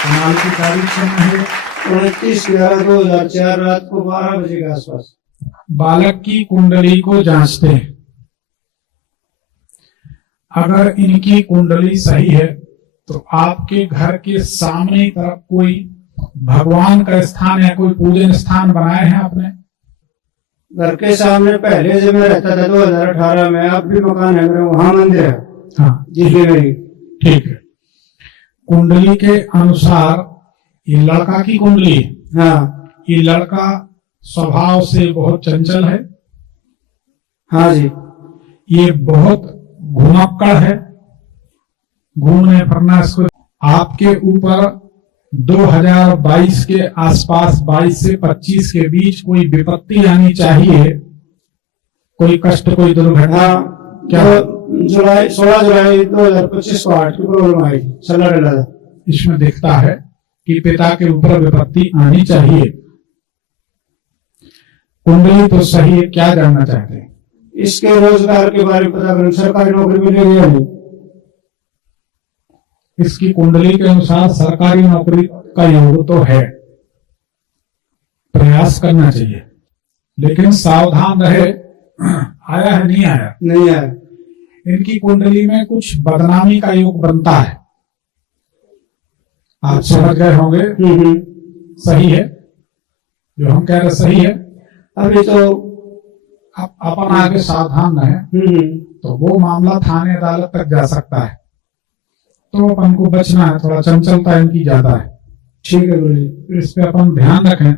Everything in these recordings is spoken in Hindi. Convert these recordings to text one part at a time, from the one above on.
कमाल की तारीख समय है 29/11/2004 रात को 12 बजे के आसपास। बालक की कुंडली को जांचते हैं। अगर इनकी कुंडली सही है तो आपके घर के सामने की तरफ कोई भगवान का स्थान या कोई पूजन स्थान बनाए हैं आपने? घर के सामने पहले जब मैं रहता था 2018 में, अब भी मकान है मेरा, वहां मंदिर है। हाँ जी मेरी। ठीक है। कुंडली के अनुसार ये लड़का की कुंडली है। हाँ। ये लड़का स्वभाव से बहुत चंचल है। हाँ जी। ये बहुत घुमक्कड़ है, घूमने फिरना इसको। आपके ऊपर 2022 के आसपास 22 से 25 के बीच कोई विपत्ति आनी चाहिए, कोई कष्ट, कोई दुर्घटना। हाँ, क्या 16 जुलाई 2025 को हार्ट की प्रॉब्लम आई, चला डला था। इसमें दिखता है कि पिता के ऊपर विपत्ति आनी चाहिए। कुंडली तो सही है, क्या जानना चाहते हैं? इसके रोजगार के बारे में पता करें, सरकारी नौकरी मिलेगी या नहीं? इसकी कुंडली के अनुसार सरकारी नौकरी का योग तो है, प्रयास करना चाहिए, लेकिन सावधान रहे। आया है नहीं आया? नहीं आया। इनकी कुंडली में कुछ बदनामी का योग बनता है, आप समझ गए होंगे। सही है जो हम कह रहे, सही है। अभी तो अपन आगे सावधान रहे तो वो मामला थाने अदालत तक जा सकता है, तो अपन को बचना है। थोड़ा चंचलता इनकी ज्यादा है। ठीक है गुरुजी, इस पे अपन ध्यान रखें।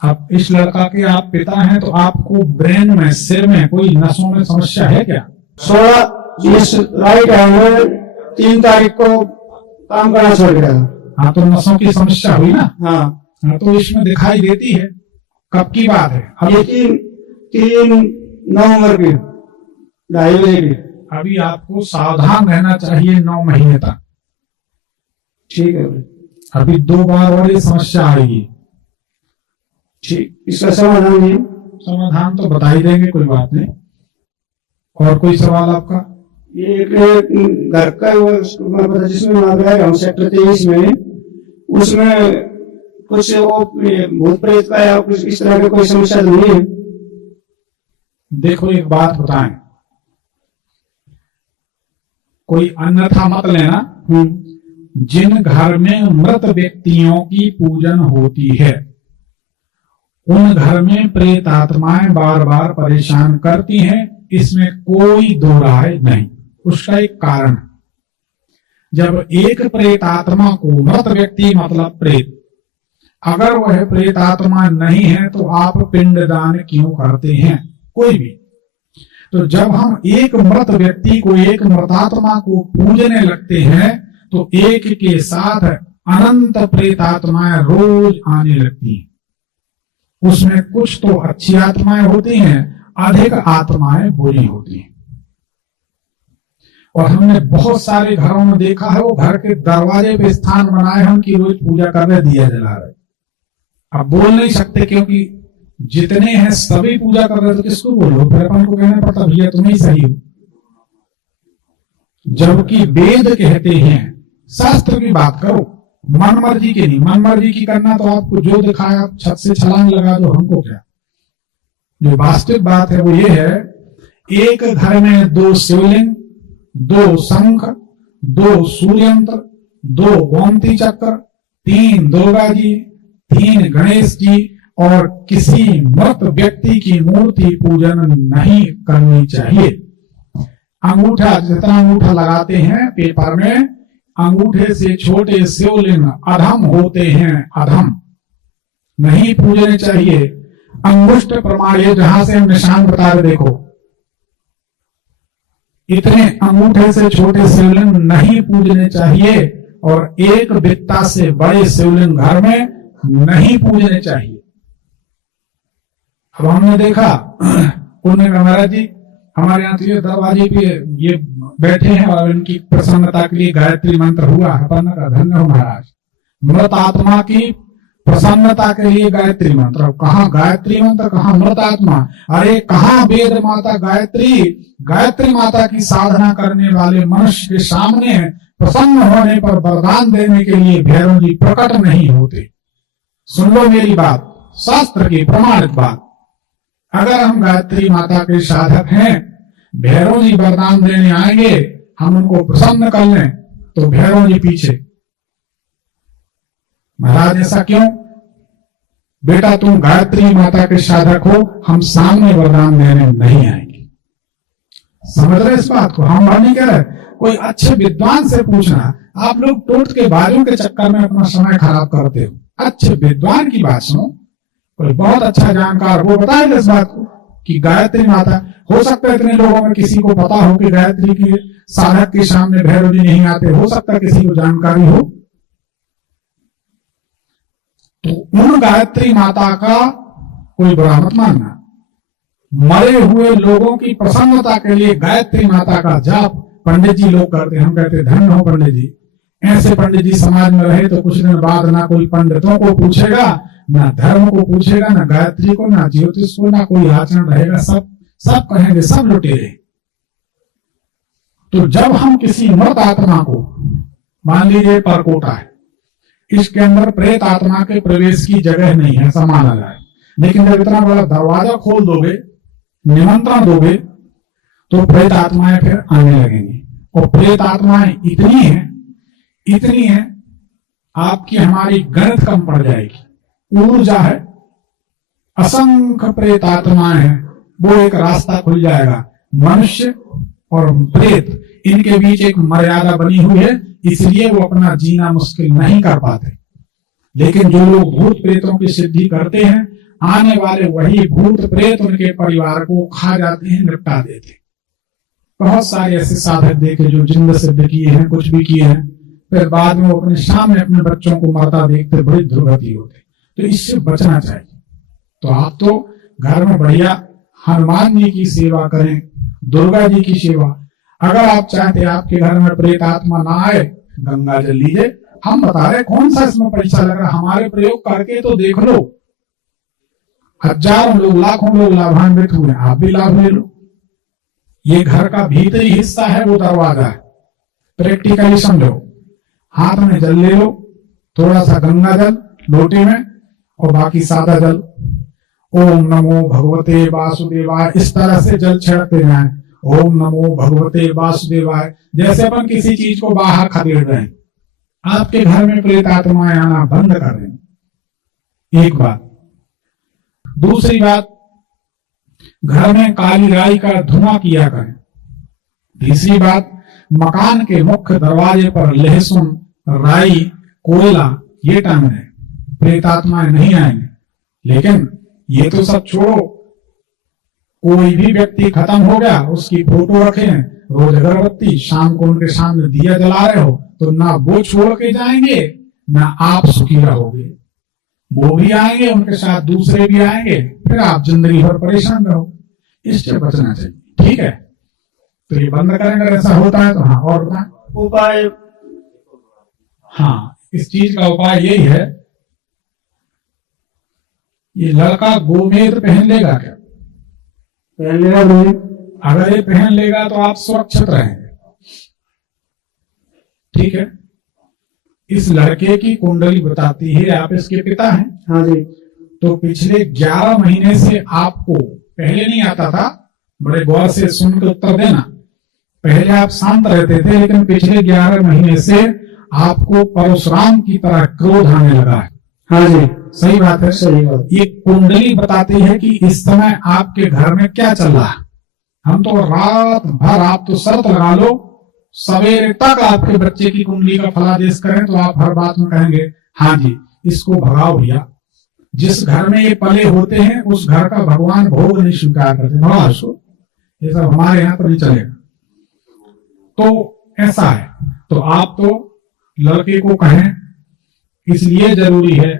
आप इस लड़का के आप पिता हैं, तो आपको ब्रेन में, सिर में कोई नसों में समस्या है क्या? 16 इस राइट हैंड में 3 तारीख को काम करना छोड़ गया। हाँ, तो नसों की समस्या हुई ना। हाँ, तो इसमें दिखाई देती है। कब की बात है? ये 3 नवंबर की 2:30 बजे की। अभी आपको सावधान रहना चाहिए 9 महीने तक। ठीक है। अभी 2 बार और ये समस्या आएगी। ठीक, इसका समाधान नहीं? समाधान तो बता ही देंगे, कोई बात नहीं। और कोई सवाल आपका? ये एक घर का पता जिसमें मैं रहा हूँ सेक्टर 23 में, उसमें कुछ वो भूत प्रेत का या कुछ इस तरह की कोई समस्या नहीं है? देखो एक बात बताएं, कोई अन्यथा मत लेना। जिन घर में मृत व्यक्तियों की पूजन होती है उन घर में प्रेत आत्माएं बार बार परेशान करती हैं, इसमें कोई दो राय नहीं। उसका एक कारण, जब एक प्रेत आत्मा को, मृत व्यक्ति मतलब प्रेत, अगर वह प्रेत आत्मा नहीं है तो आप पिंडदान क्यों करते हैं? कोई भी। तो जब हम एक मृत व्यक्ति को, एक मृतात्मा को पूजने लगते हैं तो एक के साथ अनंत प्रेत आत्माएं रोज आने लगती हैं। उसमें कुछ तो अच्छी आत्माएं होती हैं, अधिक आत्माएं बुरी होती हैं। और हमने बहुत सारे घरों में देखा है, वो घर के दरवाजे पे स्थान बनाए हैं, उनकी रोज पूजा कर रहे, दिया जला रहे। अब बोल नहीं सकते क्योंकि जितने हैं सभी पूजा कर रहे, तो किसको बोलो? फिर अपन को कहना पड़ता भैया तुम ही सही हो। जबकि वेद कहते हैं, शास्त्र की बात करो, मन मर्जी की नहीं। मन मर्जी की करना तो आपको जो दिखाया छत से छलांग लगा दो, हमको क्या। जो वास्तविक बात है वो ये है, एक घर में 2 शिवलिंग, 2 शंख, 2 सूर्ययंत्र, 2 गोमती चक्र, 3 दुर्गा जी, 3 गणेश जी और किसी मृत व्यक्ति की मूर्ति पूजन नहीं करनी चाहिए। अंगूठा, जितना अंगूठा लगाते हैं पेपर में, अंगूठे से छोटे शिवलिंग अधम होते हैं, अधम नहीं पूजने चाहिए। अंगुष्ठ प्रमाण है, जहां से हम निशान बता रहे, देखो इतने अंगूठे से छोटे शिवलिंग नहीं पूजने चाहिए और एक बित्ता से बड़े शिवलिंग घर में नहीं पूजने चाहिए। अब हमने देखा उन्होंने महाराज जी हमारे यहाँ तो दरवाजे पे ये बैठे हैं और इनकी प्रसन्नता के लिए गायत्री मंत्र हुआ। अपन का धन्य हो महाराज। मृत आत्मा की प्रसन्नता के लिए गायत्री मंत्र। कहाँ गायत्री मंत्र, कहाँ मृत आत्मा, अरे कहाँ वेद माता गायत्री। गायत्री माता की साधना करने वाले मनुष्य के सामने प्रसन्न होने पर वरदान देने के लिए भैरव जी प्रकट नहीं होते। सुन लो मेरी बात, शास्त्र की प्रमाणित बात। अगर हम गायत्री माता के साधक हैं, भैरव जी वरदान देने आएंगे, हम उनको प्रसन्न कर लें तो भैरव जी पीछे। महाराज ऐसा क्यों? बेटा तुम गायत्री माता के साधक हो, हम सामने वरदान देने नहीं आएंगे। समझ रहे इस बात को? हम नहीं कह रहे, कोई अच्छे विद्वान से पूछना। आप लोग टोट के बाजू के चक्कर में अपना समय खराब करते हो। अच्छे विद्वान की बात सुनो, कोई बहुत अच्छा जानकार वो बताएगा इस बात को कि गायत्री माता। हो सकता है इतने लोगों में किसी को पता हो कि गायत्री के साधक के सामने भैरव जी नहीं आते, हो सकता है किसी को जानकारी हो। तो उन गायत्री माता का कोई बुरा मत मानना। मरे हुए लोगों की प्रसन्नता के लिए गायत्री माता का जाप पंडित जी लोग करते हैं। हम कहते धन्य हो पंडित जी। ऐसे पंडित जी समाज में रहे तो कुछ दिन बाद ना कोई पंडितों को पूछेगा, ना धर्म को पूछेगा, ना गायत्री को, ना ज्योतिष को, ना कोई आचरण रहेगा। सब कहेंगे सब लुटेरे। तो जब हम किसी मृत आत्मा को, मान लीजिए परकोटा है, इसके अंदर प्रेत आत्मा के प्रवेश की जगह नहीं है, ऐसा माना जाए, लेकिन जब इतना बड़ा दरवाजा खोल दोगे, निमंत्रण दोगे, तो प्रेत आत्माएं फिर आने लगेंगी। और प्रेत आत्माएं इतनी है आपकी हमारी गणित कम पड़ जाएगी। ऊर्जा है, असंख्य प्रेत आत्माएं हैं, वो एक रास्ता खुल जाएगा। मनुष्य और प्रेत इनके बीच एक मर्यादा बनी हुई है, इसलिए वो अपना जीना मुश्किल नहीं कर पाते। लेकिन जो लोग भूत प्रेतों की सिद्धि करते हैं, आने वाले वही भूत प्रेत उनके परिवार को खा जाते हैं, निपटा देते। बहुत सारे ऐसे साधक देखे जो जिंद सिद्ध किए हैं, कुछ भी किए हैं, फिर बाद में वो अपने सामने अपने बच्चों को मरता देखते बड़ी दुर्गति होती। तो इससे बचना चाहिए। तो आप तो घर में बढ़िया हनुमान जी की सेवा करें, दुर्गा जी की सेवा। अगर आप चाहते आपके घर में प्रेत आत्मा ना आए, गंगा जल लीजिए। हम बता रहे कौन सा इसमें पैसा लग रहा, हमारे प्रयोग करके तो देख लो। हजारों लोग, लाखों लोग लाभान्वित हुए, आप भी लाभ ले लो। ये घर का भीतरी हिस्सा है, वो दरवाजा है। प्रैक्टिकली समझो, हाथ में जल ले लो, थोड़ा सा गंगा जल लोटे में और बाकी सादा जल। ओम नमो भगवते वासुदेवाय, इस तरह से जल छिड़कते जाएं। ओम नमो भगवते वासुदेवाय, जैसे अपन किसी चीज को बाहर खदेड़ रहे हैं। आपके घर में प्रेत आत्माएं आना बंद कर दें, एक बात। दूसरी बात, घर में काली राई का धुआं किया करें। तीसरी बात, मकान के मुख्य दरवाजे पर लहसुन, राई, कोयला ये टांग दें, प्रेत आत्माएं नहीं आएंगे। लेकिन ये तो सब छोड़ो, कोई भी व्यक्ति खत्म हो गया, उसकी फोटो रखें, रोज अगरबत्ती, शाम को उनके सामने दिया जला रहे हो, तो ना वो छोड़ के जाएंगे, ना आप सुखी रहोगे। वो भी आएंगे, उनके साथ दूसरे भी आएंगे, फिर आप जिंदगी भर परेशान रहो। इससे बचना चाहिए, ठीक है? तो ये बंद करेंगे, अगर ऐसा होता है तो। हाँ, और उपाय? हाँ, इस चीज का उपाय यही है, ये लड़का गोमेद पहन लेगा क्या? पहन लेगा नहीं। अगर ये पहन लेगा तो आप सुरक्षित रहेंगे, ठीक है? इस लड़के की कुंडली बताती है, आप इसके पिता हैं। हाँ जी। तो पिछले 11 महीने से आपको, पहले नहीं आता था, बड़े गौर से सुनकर उत्तर देना, पहले आप शांत रहते थे, लेकिन पिछले 11 महीने से आपको परशुराम की तरह क्रोध आने लगा है। हाँ जी, सही बात है। सही बात। ये कुंडली बताती है कि इस समय आपके घर में क्या चल रहा है। हम तो रात भर, आप तो शर्त लगा लो, सवेरे तक आपके बच्चे की कुंडली का फलादेश करें तो आप हर बात में कहेंगे हाँ जी, इसको भगाओ भैया। जिस घर में ये पले होते हैं उस घर का भगवान भोग नहीं स्वीकार करते, भगा उसको, ये सब हमारे यहाँ पर नहीं चलेगा। तो ऐसा है, तो आप तो लड़के को कहें, इसलिए जरूरी है,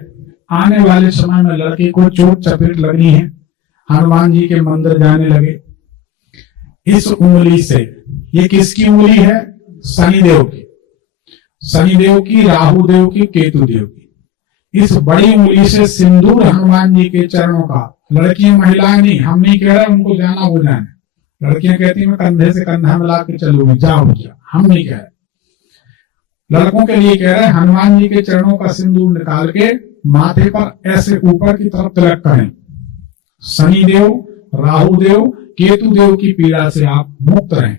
आने वाले समय में लड़के को चोट चपेट लगनी है, हनुमान जी के मंदिर जाने लगे। इस उंगली से, ये किसकी उंगली है? शनिदेव की, शनिदेव की, राहु देव की, केतु देव की। इस बड़ी उंगली से सिंदूर हनुमान जी के चरणों का, लड़कियां महिलाएं नहीं, हम नहीं कह रहे उनको जाना वो जाने, लड़कियां कहती मैं कंधे से कंधा मिला के चलूंगी, जाओ भैया, हम नहीं कह रहे। लड़कों के लिए कह रहे हैं हनुमान जी के चरणों का सिंदूर निकाल के माथे पर ऐसे ऊपर की तरफ तिलक करें। शनि देव, राहु देव, केतु देव की पीड़ा से आप मुक्त रहें।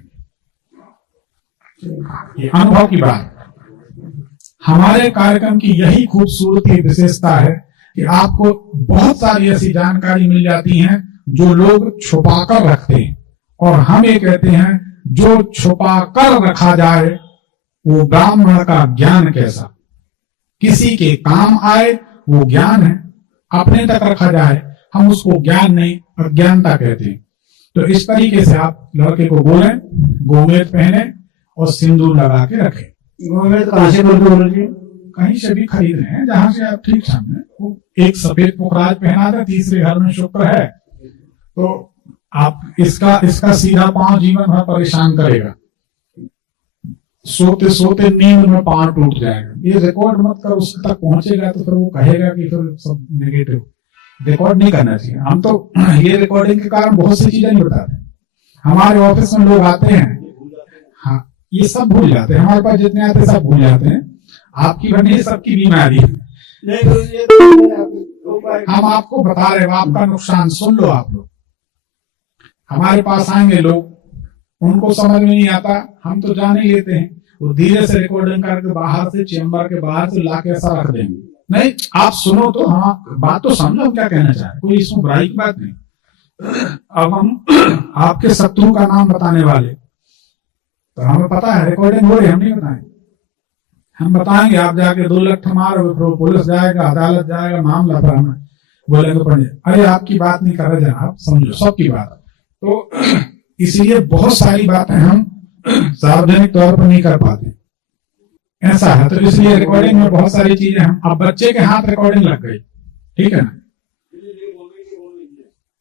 ये अनुभव की बात। हमारे कार्यक्रम की यही खूबसूरती विशेषता है कि आपको बहुत सारी ऐसी जानकारी मिल जाती है जो लोग छुपा कर रखते हैं, और हम ये कहते हैं जो छुपा कर रखा जाए वो ब्राह्मण का ज्ञान कैसा, किसी के काम आए वो ज्ञान है, अपने तक रखा जाए हम उसको ज्ञान नहीं अज्ञानता कहते हैं। तो इस तरीके से आप लड़के को बोलें गोमेद पहने और सिंदूर लगा के रखें। गोमेद कहाँ से बोल जी? कहीं से भी खरीद रहे हैं जहां से आप ठीक समझे। एक सफेद पुखराज पहना था, तीसरे घर में शुक्र है, तो आप इसका सीधा पांव जीवन भर परेशान करेगा, सोते सोते नींद में पांव टूट जाएगा। ये रिकॉर्ड मत कर, उसके तक पहुंचेगा तो फिर वो कहेगा कि फिर सब नेगेटिव। रिकॉर्ड नहीं करना चाहिए। हम तो ये रिकॉर्डिंग के कारण बहुत सी चीजें नहीं बताते। हमारे ऑफिस में लोग आते हैं, हाँ ये सब भूल जाते हैं, हमारे पास जितने आते हैं सब भूल जाते हैं। आपकी बनी सबकी बीमारी है, हम आपको बता रहे हैं, आपका नुकसान सुन लो। आप लोग हमारे पास आएंगे लोग, उनको समझ में नहीं आता, हम तो जान ही लेते हैं, वो धीरे से रिकॉर्डिंग करके बाहर से, चेंबर के बाहर से लाके ऐसा रख देंगे। नहीं आप सुनो तो, हाँ बात तो समझो क्या कहना चाहे, कोई इसमें बुराई की बात नहीं। अब हम आपके शत्रु का नाम बताने वाले, तो हमें पता है रिकॉर्डिंग हो रही, हम नहीं बताएंगे। हम बताएंगे, आप जाके 2 लठ मारोगे, फिर पुलिस जाएगा, अदालत जाएगा, मामला पर हमें बोलेंगे पढ़े, अरे आपकी बात नहीं कर रहे जनाब, समझो सबकी बात। तो इसलिए बहुत सारी बातें हम सार्वजनिक तौर पर नहीं कर पाते, ऐसा है। तो इसलिए रिकॉर्डिंग में बहुत सारी चीजें हम, अब बच्चे के हाथ रिकॉर्डिंग लग गई, ठीक है ना।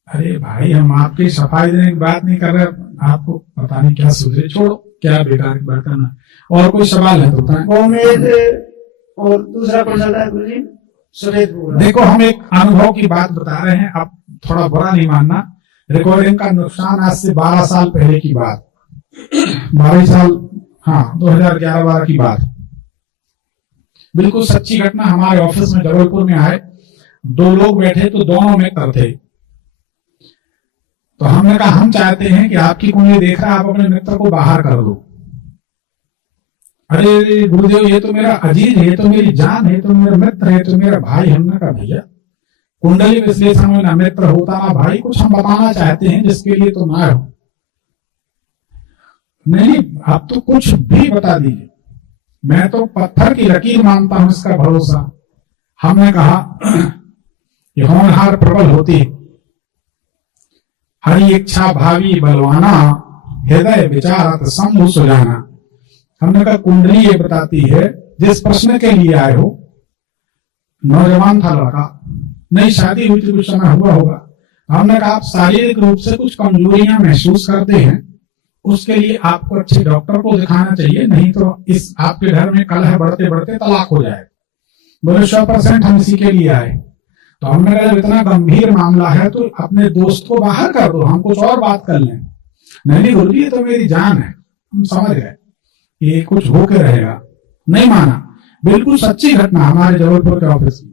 अरे भाई हम आपकी सफाई देने की बात नहीं कर रहे, आपको पता नहीं क्या सुधरे, छोड़ो क्या बेकार की बात करना। और कोई सवाल है तो बताएं। गोमेद और दूसरा कौन सा था गुरुजी? सफेद पूरा। देखो हम एक अनुभव की बात बता रहे हैं, अब थोड़ा बुरा नहीं मानना। रिकॉर्डिंग का नुकसान आज से 12 साल पहले की बात, 12 साल, हाँ 2011-12 की बात, बिल्कुल सच्ची घटना। हमारे ऑफिस में जबलपुर में आए 2 लोग बैठे, तो दोनों मित्र थे। तो हमने कहा हम चाहते हैं कि आपकी कुंडली देख रहा है, आप अपने मित्र को बाहर कर दो। अरे गुरुदेव ये तो मेरा अजीज है, ये तो मेरी जान है, तो मेरा मित्र है, तो मेरा भाई। हमने कहा भैया कुंडली विश्लेषण में ना मित्र होता ना भाई, कुछ हम बताना चाहते हैं जिसके लिए तो ना हो। नहीं आप तो कुछ भी बता दीजिए, मैं तो पत्थर की लकीर मानता हूं इसका भरोसा। हमने कहा ये होनहार प्रबल होती है, हरि इच्छा भावी बलवाना, हृदय विचारत शंभु सुजाना। हमने कहा कुंडली ये बताती है, जिस प्रश्न के लिए आए हो, नौजवान था लड़का, नई शादी हुई थी, कुछ समय हुआ होगा। हमने कहा आप शारीरिक रूप से कुछ कमजोरियां महसूस करते हैं, उसके लिए आपको अच्छे डॉक्टर को दिखाना चाहिए, नहीं तो इस आपके घर में कलह बढ़ते बढ़ते तलाक हो जाएगा। बोले 100% हम इसी के लिए आए। तो हमने कहा जब इतना गंभीर मामला है तो अपने दोस्त को बाहर कर दो, हम कुछ और बात कर लें। नहीं गुरु जी ये तो मेरी जान है। हम समझ गए ये कुछ होके रहेगा, नहीं माना। बिल्कुल सच्ची घटना हमारे जबलपुर के ऑफिस में।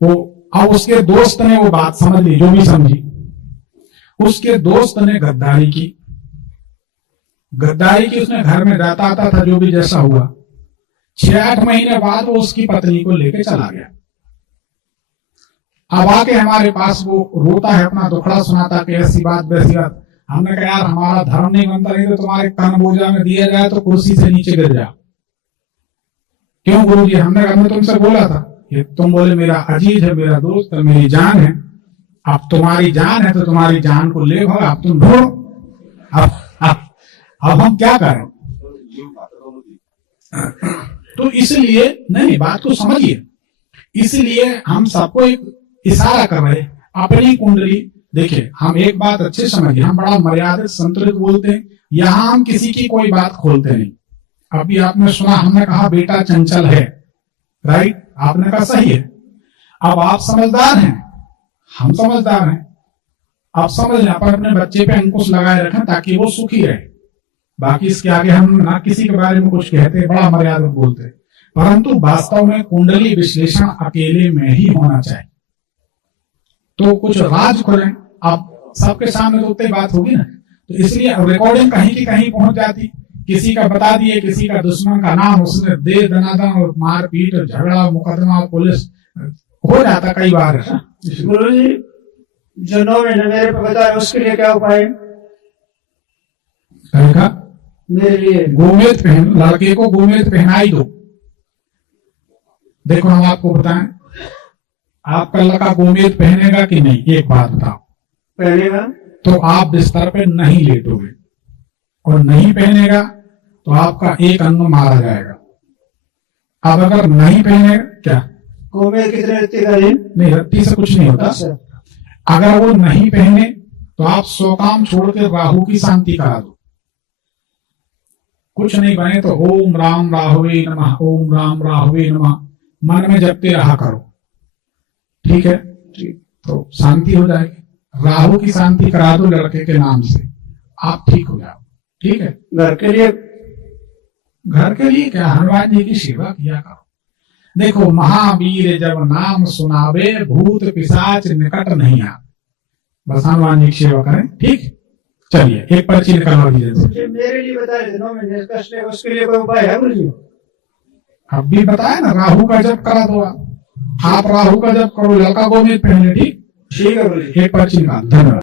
वो अब उसके दोस्त ने वो बात समझ ली, जो भी समझी। उसके दोस्त ने गद्दारी की, उसने घर में जाता आता था, जो भी जैसा हुआ। 6-8 महीने बाद वो उसकी पत्नी को लेके चला गया। अब आके हमारे पास वो रोता है, अपना दुखड़ा सुनाता कि ऐसी बात वैसी बात। हमने कहा यार हमारा धर्म नहीं बनता, नहीं तो तुम्हारे कान बोझा में दिया जाए तो कुर्सी से नीचे गिर जाओ। क्यों गुरु जी? हमने तुमसे बोला था, ये तुम बोले मेरा अजीज है, मेरा दोस्त है, मेरी जान है। अब तुम्हारी जान है तो तुम्हारी जान को ले भाग, अब तुम ढूंढो। अब हम क्या करें? तो इसलिए नहीं, बात को समझिए। इसलिए हम सबको एक इशारा कर रहे, अपनी कुंडली देखिए। हम एक बात अच्छे समझिए, हम बड़ा मर्यादित संतुलित बोलते हैं, यहां हम किसी की कोई बात खोलते नहीं। अभी आपने सुना, हमने कहा बेटा चंचल है, राइट? आपने कहा सही है। अब आप समझदार हैं, हम समझदार हैं, आप समझ लें, अपन अपने बच्चे पे अंकुश लगाए रखें ताकि वो सुखी रहे। बाकी इसके आगे हम ना किसी के बारे में कुछ कहते, बड़ा मर्यादा बोलते, परंतु वास्तव में कुंडली विश्लेषण अकेले में ही होना चाहिए। तो कुछ राज खोलें, आप सबके सामने तो उतनी बात होगी ना, तो इसलिए रिकॉर्डिंग कहीं की कहीं पहुंच जाती, किसी का बता दिए, किसी का दुश्मन का नाम उसने दे दनादन और मारपीट झगड़ा मुकदमा पुलिस हो जाता कई बार। गुरु जी जो 9 महीने मेरे पे बता रहे उसके लिए क्या उपाय है? कहेगा मेरे लिए गोमेद पहन, लड़के को गोमेद पहनाई दो। देखो हम आपको बताएं, आपका लड़का गोमेद पहनेगा कि नहीं, एक बात बताओ। पहनेगा तो आप बिस्तर पे नहीं लेटोगे, और नहीं पहनेगा तो आपका एक अंग मारा जाएगा। अब अगर नहीं पहनेगा क्या, गोमेद कितने रत्ती का दिन? नहीं, रत्ती से कुछ नहीं होता। अच्छा, अगर वो नहीं पहने तो आप सो काम छोड़ के राहु की शांति करा दो। कुछ नहीं बने तो ओम राम राहुवे नमः, ओम राम राहुवे नमः मन में जपते रहा करो, ठीक है? तो शांति हो जाएगी। राहु की शांति करा दो लड़के के नाम से, आप ठीक हो जाओ, ठीक है? घर के लिए? घर के लिए क्या, हनुमान जी की सेवा किया करो। देखो महावीर जब नाम सुनावे, भूत पिशाच निकट नहीं आवे। बस हनुमान जी की सेवा करें, ठीक? चलिए एक पर्ची निकाल दीजिए। मेरे लिए बता रहे थे 9 महीने कष्ट है, उसके लिए कोई उपाय है गुरु जी? अब भी बताया ना, राहु का जप करा दो आप राहु का जप करो, लड़का गोमेद पहने, ठीक? ठीक है गुरु जी। एक पर्ची निकाल, धन्यवाद।